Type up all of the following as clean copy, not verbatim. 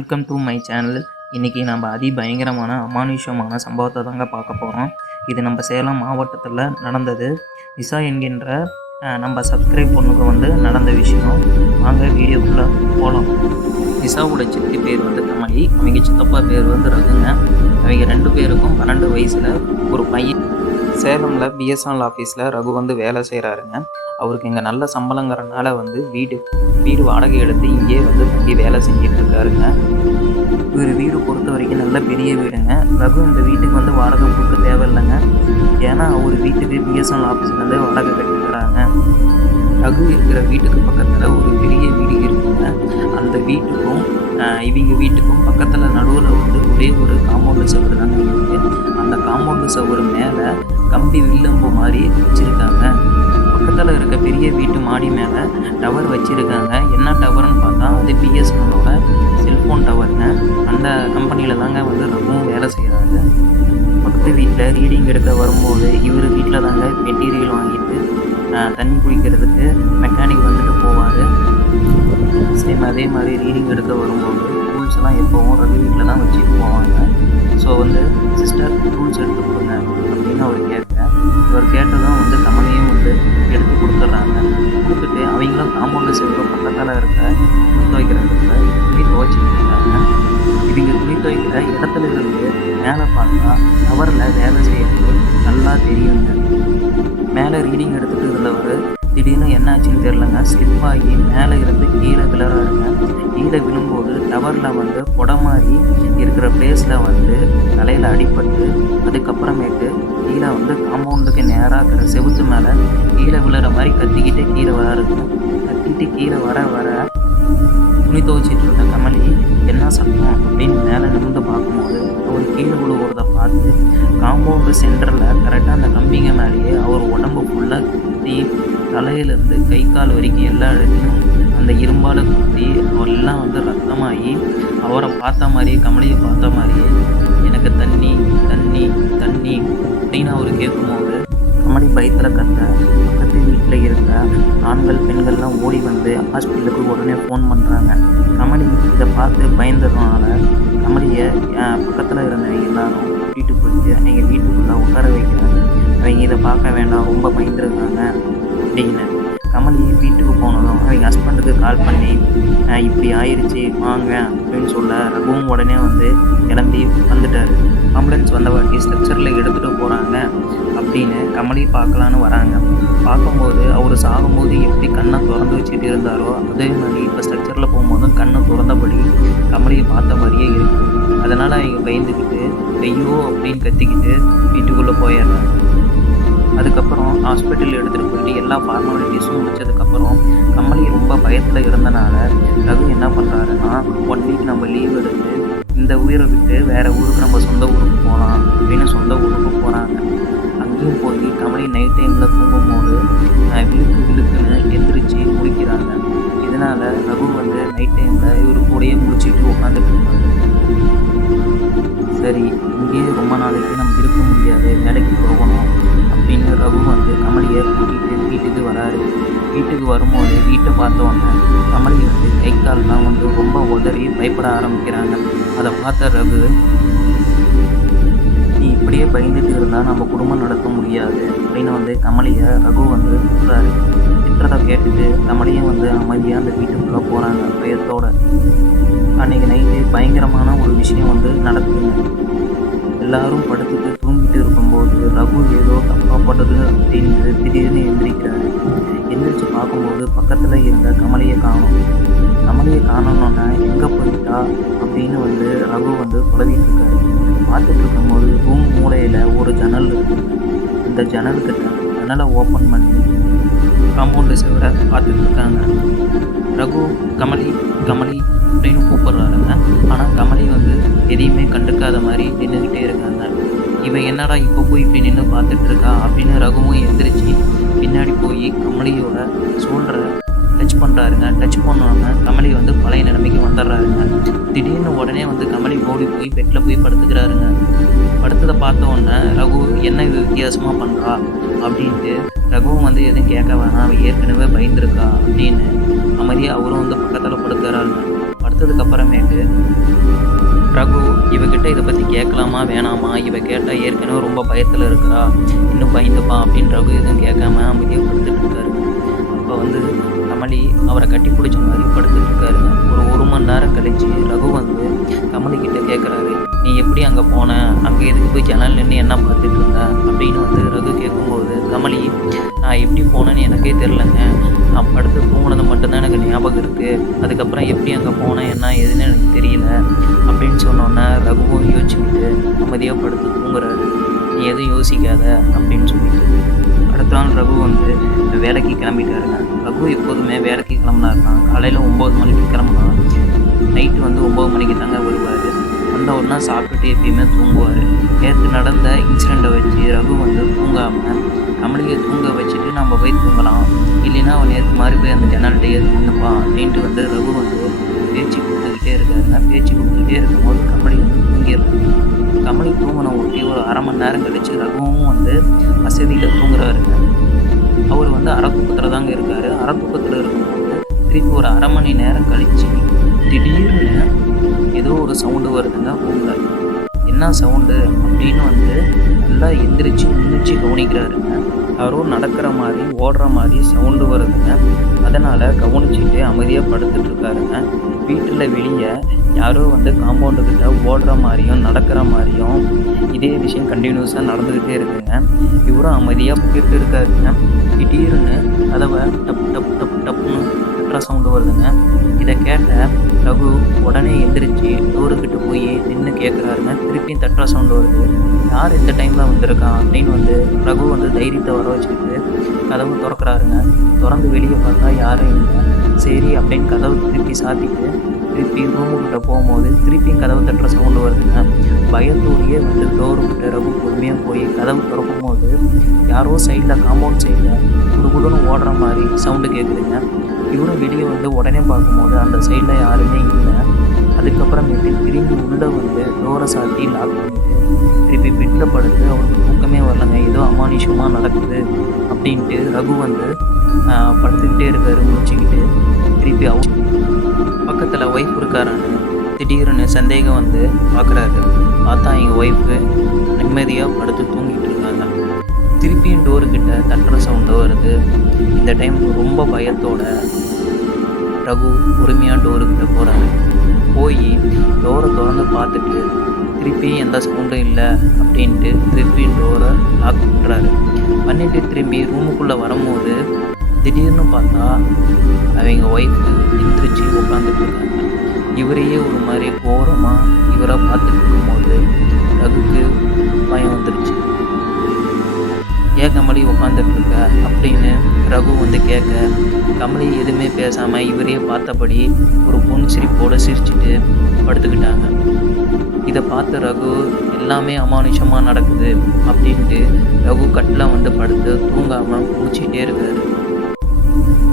Welcome to my channel. இன்றைக்கி நம்ம அதிபயங்கரமான அமானுஷ்யமான சம்பவத்தை தாங்க பார்க்க போகிறோம். இது நம்ம சேலம் மாவட்டத்தில் நடந்தது. நிஷா என்கின்ற நம்ம சப்ஸ்கிரைப் பொண்ணுக்கு நடந்த விஷயம். வாங்க வீடியோக்குள்ளே போகலாம். நிஷாவோட சித்தி பேர் கமலி, அவங்க சித்தப்பா பேர் ரகுங்க. அவங்க 2 பேருக்கும் 12 வயசில் ஒரு பையன். சேலமில் பிஎஸ்என்எல் ஆஃபீஸில் ரகு வேலை செய்கிறாருங்க. அவருக்கு இங்கே நல்ல சம்பளங்கிறனால வீடு வாடகை எடுத்து இங்கே தம்பி வேலை செஞ்சிட்ருக்காருங்க. இவர் வீடு பொறுத்த வரைக்கும் நல்ல பெரிய வீடுங்க. ரகு இந்த வீட்டுக்கு வாடகை கொடுக்க தேவையில்லைங்க. ஏன்னா அவர் வீட்டுக்கு பிஎஸ்என்எல் ஆஃபீஸ்லேருந்து வாடகை கட்டிக்கிறாங்க. ரகு இருக்கிற வீட்டுக்கு பக்கத்தில் ஒரு பெரிய வீடு இருக்குங்க. அந்த வீட்டுக்கும் இவங்க வீட்டுக்கும் பக்கத்தில் நடுவில் ஒரே ஒரு காம்பவுண்டு சவுறு தாங்க இருக்குது. அந்த காம்பவுண்டு சவுறு மேலே கம்பி வில்லம்பு மாதிரி வச்சுருக்காங்க. பக்கத்தில் இருக்க பெரிய வீட்டு மாடி மேலே டவர் வச்சுருக்காங்க. என்ன டவர்னு பார்த்தா அது பிஎஸ்என்எல்லோட செல்ஃபோன் டவருங்க. அந்த கம்பெனியில் தாங்க ரகுவும் வேலை செய்கிறாரு. பக்கத்து வீட்டில் ரீடிங் எடுக்க வரும்போது இவர் வீட்டில் தாங்க மெட்டீரியல் வாங்கிட்டு தண்ணி குடிக்கிறதுக்கு மெக்கானிக் போவார். சேம் அதே மாதிரி ரீடிங் எடுக்க வரும்போது டூல்ஸ் எல்லாம் எப்போவும் ரகு வீட்டில் தான் வச்சுட்டு போவாங்க. ஸோ சிஸ்டர் டூல்ஸ் எடுத்து கொடுங்க அப்படின்னு அவர் கேட்குறேன். இவர் கேட்டதும் கமலையும் எடுத்து கொடுத்துட்றாங்க. கொடுத்துட்டு அவங்களும் காம்பவுண்டு செல்வ பக்கத்தில் இருக்க துணி துவைக்கிற இடத்துல துணி துவைச்சிட்டு இருக்காங்க. இவங்க துணி துவைக்கிற இடத்துல இருந்து மேலே பார்த்தா டவரில் வேலை செய்யறது நல்லா தெரியுங்க. மேலே ரீடிங் எடுத்துகிட்டு இருந்தவர் திடீர்னு என்னாச்சுன்னு தெரிலங்க, ஸ்லிப் ஆகி மேலே இருந்து கீழே விழறாருங்க. கீழே விழும்போது டவரில் புடை மாதிரி இருக்கிற பிளேஸில் தலையில் அடிபட்டு அதுக்கப்புறமேட்டு கீழே காம்பவுண்டுக்கு நேராக இருக்கிற செவுத்து மேலே கீழே விழுற மாதிரி கத்திக்கிட்டே கீழே வராருங்க. கத்திக்கிட்டு கீழே வர துணி துவைச்சிட்டு இருந்த கமலி என்ன சத்தம் அப்படின்னு மேலே நிமிர்ந்து பார்க்கும்போது அவர் கீழே விழுவுறதை பார்த்து காம்பவுண்டு சென்டரில் கரெக்டாக அந்த கம்பிங்க மேலேயே அவர் உடம்பு ஃபுல்லாக குத்தி தலையிலேருந்து கை கால் வரைக்கும் எல்லா இடத்துலையும் அந்த இரும்பால் குத்தி அவரெல்லாம் ரத்தமாகி அவரை பார்த்த மாதிரியே கமலியை பார்த்த மாதிரியே எனக்கு தண்ணி தண்ணி தண்ணி அப்படின்னு அவர் கேட்கும்போது கமலி பயத்தில் கத்த பக்கத்து வீட்டில் இருக்க ஆண்கள் பெண்கள்லாம் ஓடி ஹாஸ்பிட்டலுக்கு உடனே ஃபோன் பண்ணுறாங்க. கமலி இதை பார்த்து பயந்ததுனால கமலியை பக்கத்தில் இருந்தவங்க எல்லாரும் கூட்டிகிட்டு போயிட்டு அவங்க வீட்டுக்குள்ளே உட்கார வைக்கிறாங்க. அவங்க இதை பார்க்க வேண்டாம், ரொம்ப பயந்துருக்காங்க அப்படின்னு. கமலி வீட்டுக்கு போனதும் அவங்க ஹஸ்பண்டுக்கு கால் பண்ணி இப்படி ஆயிடுச்சு வாங்க அப்படின்னு சொல்ல ரகுவும் உடனே கிளம்பி வந்துட்டார். ஆம்புலன்ஸ் வந்தவாட்டி ஸ்ட்ரக்சரில் எடுத்துகிட்டு போகிறாங்க அப்படின்னு கமலி பார்க்கலான்னு வராங்க. பார்க்கும்போது அவர் சாகும்போது எப்படி கண்ணை திறந்து வச்சுட்டு இருந்தாரோ அதே மாதிரி இப்போ ஸ்ட்ரக்சரில் போகும்போதும் கண்ணை திறந்தபடி கமலியை பார்த்த மாதிரியே இருக்குது. அதனால் அவங்க பயந்துக்கிட்டு ஐயோ அப்படின்னு கத்திக்கிட்டு வீட்டுக்குள்ளே போயிடுறாங்க. அதுக்கப்புறம் ஹாஸ்பிட்டல் எடுத்துகிட்டு போயிட்டு எல்லா ஃபார்மாலிட்டிஸும் முடிச்சதுக்கப்புறம் கமலி ரொம்ப பயத்தில் இருந்தனால ரகு என்ன பண்ணுறாருன்னா 1 வீக் நம்ம லீவ் எடுத்து இந்த ஊரை விட்டு வேறு ஊருக்கு நம்ம சொந்த ஊருக்கு போகலாம் அப்படின்னு சொந்த ஊருக்கு போகிறாங்க. அங்கேயும் போய் கமலி நைட் டைமில் தூங்கும்போது விழுக்குன்னு எந்திரிச்சு முடிக்கிறாங்க. இதனால் ரகு நைட் டைமில் இவர் கூடயே முடிச்சுட்டு உட்காந்துட்டு இருப்பாங்க. சரி இங்கேயே ரொம்ப நாளைக்கு நம்ம இருக்க முடியாது, வேலைக்கு போகணும் அப்படின்னு ரகு கமலியை கூட்டிகிட்டு வீட்டுக்கு வராரு. வீட்டுக்கு வரும்போது வீட்டை பார்த்தோன்னே கமலி கை கால்லாம் ரொம்ப உதறி பயப்பட ஆரம்பிக்கிறாங்க. அதை பார்த்த ரகு நீ இப்படியே பயந்துட்டு இருந்தால் நம்ம குடும்பம் நடத்த முடியாது அப்படின்னு கமலியை ரகு திட்டுறாரு. திட்டுறதை கேட்டுட்டு கமலியும் அமைதியாக அந்த வீட்டுக்குள்ளே போகிறாங்க பயத்தோட. அன்றைக்கி நைட்டு பயங்கரமான ஒரு விஷயம் நடக்குதுங்க. எல்லாரும் படுத்துட்டு தூங்கிட்டு இருக்கும்போது ரகு ஏதோ தப்பாக பட்டது அப்படின்னு திடீர்னு எந்திரிக்கிறாரு. எந்திரிச்சு பார்க்கும்போது பக்கத்தில் இருந்த கமலியை காணும். கமலியை காணணுன்னா எங்கே போயிட்டா அப்படின்னு ரகு புலவிட்டு இருக்காரு. பார்த்துட்டு இருக்கும்போது ரூம் மூலையில் ஒரு ஜன்னல் இருக்குங்க. அந்த ஜன்னலை ஓப்பன் பண்ணி காம்பவுண்டு செவரை பார்த்துட்டு இருக்காங்க. ரகு கமலி கமலி அப்படின்னு கூப்பிட்றாருங்க. ஆனால் கமலி எதையுமே கண்டுக்காத மாதிரி நின்றுக்கிட்டே இருக்காங்க. இவன் என்னடா இப்போ போய் இப்படி நின்று பார்த்துட்டு இருக்கா அப்படின்னு ரகுவும் எந்திரிச்சு பின்னாடி போய் கமலியோட ஷோல்டரை டச் பண்ணுறாருங்க. டச் பண்ணோன்னா கமலி பழைய நிலைமைக்கு வந்துடுறாருங்க. திடீர்னு உடனே கமலி ஓடி போய் பெட்டில் போய் படுத்துக்கிறாருங்க. படுத்ததை பார்த்த உடனே ரகு என்ன இது வித்தியாசமாக பண்ணுறா அப்படின்ட்டு ரகுவும் எதுவும் கேட்க வேணாம், அவள் ஏற்கனவே பயந்துருக்கா அப்படின்னு அமைதியாக அவரும் பக்கத்தில் படுத்துக்கிறாருங்க. கொடுத்ததுக்கு அப்புறமேட்டு ரகு இவகிட்ட இதை பற்றி கேட்கலாமா வேணாமா, இவ கேட்டால் ஏற்கனவே ரொம்ப பயத்தில் இருக்கிறா, இன்னும் பயந்துப்பா அப்படின்னு ரகு எதுவும் கேட்காம அமைதியாக படுத்துட்டு இருக்காரு. அப்போ வந்து கமலி அவரை கட்டி பிடிச்ச மாதிரி படுத்துட்டு இருக்காருங்க. ஒரு மணி நேரம் கழிச்சு ரகு வந்து கமலிக்கிட்ட கேட்குறாரு, நீ எப்படி அங்கே போன, அங்கே எதுக்கு போய் ஜன்னல் நின்று என்ன பார்த்துட்டு இருந்த அப்படின்னு வந்து ரகு கேட்கும்போது கமலி, நான் எப்படி போனேன்னு எனக்கே தெரிலங்க, நான் படுத்து தூங்கினது மட்டும்தான் எனக்கு ஞாபகம் இருக்குது, அதுக்கப்புறம் எப்படி அங்கே போனேன் என்ன எதுன்னு எனக்கு தெரியல அப்படின்னு சொன்னோன்னே ரகுவும் யோசிச்சுக்கிட்டு அமைதியாக படுத்து தூங்குறாரு. நீ எதுவும் யோசிக்காத அப்படின்னு சொல்லிட்டு அடுத்த நாள் ரகு வந்து வேலைக்கு கிளம்பிட்டாருங்க. ரகு எப்போதுமே வேலைக்கு கிளம்புனாருன்னா காலையில் 9 மணிக்கு கிளம்புனா நைட்டு வந்து 9 மணிக்கு தாங்க வருவார். வந்த உடனே சாப்பிட்டுட்டு எப்பயுமே தூங்குவார். நேற்று நடந்த இன்சிடெண்ட்டை வச்சு ரகு வந்து தூங்காமல் கமலியை தூங்க வச்சுட்டு நம்ம போய் தூங்கலாம், இல்லைன்னா அவன் நேற்று மாதிரி போய் அந்த ஜன்னல்கிட்டே நின்றுப்பான் அப்படின்ட்டு வந்து ரகு வந்து பேச்சு கொடுத்துக்கிட்டே இருக்காருங்க. பேச்சு கொடுத்துக்கிட்டே இருக்கும்போது கமலி வந்து தூங்கிடுறாங்க. கமலி தூங்கின ஒட்டி ஒரு அரை மணி நேரம் கழிச்சு ரகுவும் வந்து வசதியில் தூங்குறாருங்க. அவர் வந்து அறத்தூக்கத்தில் தாங்க இருக்கார். அறத்தூக்கத்தில் இருக்கும்போது திருப்பி ஒரு அரை மணி நேரம் கழித்து திடீர்னு ஏதோ ஒரு சவுண்டு வருதுங்க ரூமில். என்ன சவுண்டு அப்படின்னு வந்து நல்லா எந்திரிச்சு முன்னிச்சு கவனிக்கிறாருங்க. யாரோ நடக்கிற மாதிரி ஓடுற மாதிரி சவுண்டு வருதுங்க. அதனால் கவனிச்சுட்டு அமைதியாக படுத்துட்டு இருக்காருங்க. வீட்டில் வெளியே யாரோ வந்து காம்பவுண்டுக்கிட்ட ஓடுற மாதிரியும் நடக்கிற மாதிரியும் இதே விஷயம் கண்டினியூஸாக நடந்துக்கிட்டே இருக்குங்க. இவரும் அமைதியாக கேட்டு இருக்காருங்க. திடீர்னு கதவை டப் டப் டப் டப்னு தட்டுற சவுண்டு வருதுங்க. இதை கேட்ட ரகு உடனே எந்திரிச்சு டோருக்கிட்ட போய் நின்று கேட்குறாருங்க. திருப்பியும் தட்டுற சவுண்டு வருது. யார் இந்த டைமில் வந்திருக்கான் அப்படின்னு வந்து ரகு வந்து தைரியத்தை வர வச்சுக்கிட்டு கதவு திறக்கிறாருங்க. திறந்து வெளியே பார்த்தா யாரும் இல்லை. சரி அப்படின்னு கதவு திருப்பி சாத்திட்டு திருப்பி ரூமுக்கிட்ட போகும்போது திருப்பியும் கதவு தட்டுற சவுண்டு வருதுங்க. பயத்தோடையே வந்து டோருக்கிட்ட ரகு பொறுமையாக போய் கதவு திறக்கும் போது யாரோ சைடில் காம்பவுண்ட் சைடில் குடுகுடுன்னு ஓடுற மாதிரி சவுண்டு கேட்குதுங்க. இவரும் வெளியே வந்து உடனே பார்க்கும்போது அந்த சைடில் யாருமே இல்லை. அதுக்கப்புறமேட்டு திரும்பி உள்ளே வந்து டோரை சாத்தி லாக் பண்ணிவிட்டு திருப்பி பெட்டில் படுத்து அவருக்கு தூக்கமே வரலங்க. ஏதோ அமானுஷமாக நடக்குது அப்படின்ட்டு ரகு வந்து படுத்துக்கிட்டே இருக்காரு முடிச்சுக்கிட்டு. திருப்பி பக்கத்தில் ஒய்ஃப் இருக்காரான்னு திடீர்னு சந்தேகம் வந்து பார்க்குறாரு. பார்த்தா எங்கள் ஒய்ஃபு நிம்மதியாக படுத்து தூங்கிட்டு இருக்காங்க. திருப்பியும் டோருக்கிட்ட தட்டுற சவுண்டு வருது. இந்த டைம் ரொம்ப பயத்தோட ரகு பொறுமையாக டோருக்கிட்ட போகிறாரு. போய் டோரை திறந்து பார்த்துட்டு திருப்பியும் எந்த சவுண்டும் இல்லை அப்படின்ட்டு திருப்பியும் டோரை லாக் பண்ணுறாரு. பண்ணிவிட்டு திரும்பி ரூமுக்குள்ளே வரும்போது திடீர்னு பார்த்தா அவங்க ஒய்ஃபு எந்திரிச்சு உட்காந்துட்டு இருக்காங்க. இவரையே ஒரு மாதிரி ஓரமாக இவரை பார்த்துட்டு இருக்கும்போது ரகுக்கு பயம் வந்துருச்சு. ஏன் கமலி உட்காந்துட்டு இருக்க அப்படின்னு ரகு வந்து கேட்க கமலி எதுவுமே பேசாமல் இவரையே பார்த்தபடி ஒரு பொன் சிரிப்போடு சிரிச்சுட்டு படுத்துக்கிட்டாங்க. இதை பார்த்த ரகு எல்லாமே அமானுஷமாக நடக்குது அப்படின்ட்டு ரகு கட்டில் வந்து படுத்து தூங்காமல் முடிச்சிட்டே இருக்காரு.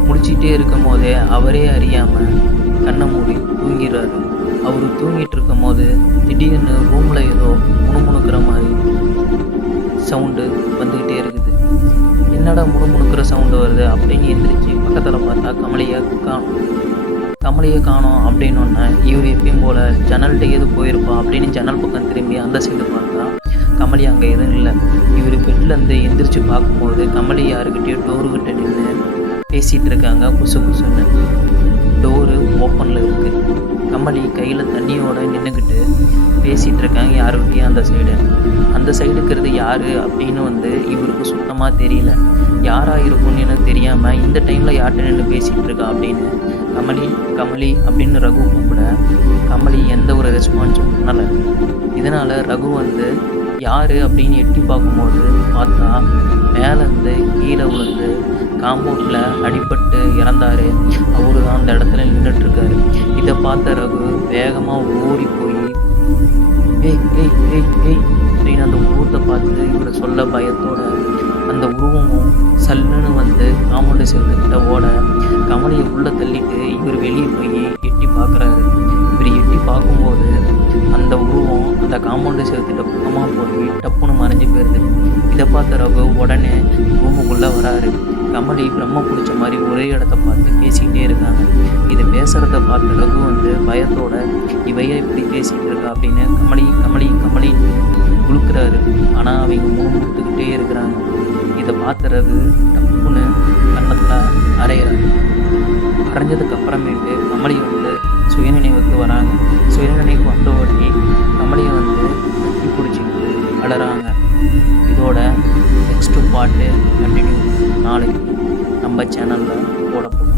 முடிச்சிட்டே இருக்கும் போதே அவரே அறியாமல் கண்ணை மூடி தூங்கிடுறாரு. அவர் தூங்கிட்டு இருக்கும் போது திடீர்னு ரூமில் ஏதோ முணுமுணுக்கிற மாதிரி சவுண்டு வந்துக்கிட்டே இருக்குது. என்னடா முணுமுணுக்கிற சவுண்டு வருது அப்படின்னு எந்திரிச்சு பக்கத்தில் பார்த்தா கமலியை காணோம் அப்படின்னொன்னே இவர் எப்பயும் போல் ஜன்னல்கிட்ட எது போயிருப்பா அப்படின்னு ஜன்னல் பக்கம் திரும்பி அந்த சைடு பார்த்தா கமலி அங்கே எதுவும் இல்லை. இவர் பெட்லேருந்து எந்திரிச்சு பார்க்கும்போது கமலி யாருக்கிட்டேயோ டோருக்கிட்ட நின்று பேசிகிட்டு இருக்காங்க. குசு குசுன்னு டோரு ஓப்பனில் இருக்குது. கமலி கையில் தண்ணியோடு நின்றுக்கிட்டு பேசிகிட்டு இருக்காங்க யாருக்கிட்டையும் அந்த சைடு இருக்கிறது யார் அப்படின்னு வந்து இவருக்கு சுத்தமாக தெரியல. யாராக இருக்கும்னு எனக்கு தெரியாமல் இந்த டைமில் யார்கிட்ட நின்று பேசிகிட்டு இருக்கா அப்படின்னு கமலி அப்படின்னு ரகு கூப்பிட கமலி எந்த ஒரு ரெஸ்பான்ஸும் பண்ணலை. இதனால் ரகு வந்து யார் அப்படின்னு எட்டி பார்க்கும்போது பார்த்தா மேலேருந்து கீழே விழுந்து காம்பவுண்டில் அடிபட்டு இறந்தார். அவரு தான் அந்த இடத்துல நின்றுட்டுருக்காரு. இதை பார்த்த ரகு வேகமாக ஓடி போய் ஏய் ஏய் ஏய் ஏய் அப்படின்னு அந்த உருவத்தை பார்த்து இவரை சொல்ல பயத்தோட அந்த உருவமும் சல்லுன்னு வந்து காம்பவுண்டு செவத்துக்கிட்ட ஓட கமலியை உள்ளே தள்ளிட்டு இவர் வெளியே போய் எட்டி பார்க்குறாரு. இவர் எட்டி பார்க்கும்போது அந்த உருவம் அந்த காம்பவுண்டு செவத்துல பக்கமாக போய் டப்புன்னு மறைஞ்சு போயிடுது. இதை பார்த்த ரகு உடனே ரூமுக்குள்ளே வராரு. கமலி பிரம்ம பிடிச்ச மாதிரி ஒரே இடத்த பார்த்து பேசிக்கிட்டே இருக்காங்க. இது பேசுகிறத பார்த்த ரகு வந்து பயத்தோட இவைய இப்படி பேசிகிட்டு இருக்கா அப்படின்னு கமலி கமலி கமலி குளுக்குறாரு. ஆனால் அவங்க முணுமுணுத்துக்கிட்டே இருக்கிறாங்க. இதை பார்த்த ரகு டப்புன்னு கன்னத்தில் அரைகிறாரு. அரைஞ்சதுக்கு அப்புறமேட்டு கமலி வந்து சுயநினைவுக்கு வராங்க. சுயநினைவுக்கு வந்த உடனே கமலியை வந்து கட்டி பிடிச்சிக்கிட்டு அழறாங்க. இதோட நெக்ஸ்ட்டு பார்ட்டு கண்டினியூ நாளைக்கு நம்ம சேனலில் போடப்படும்.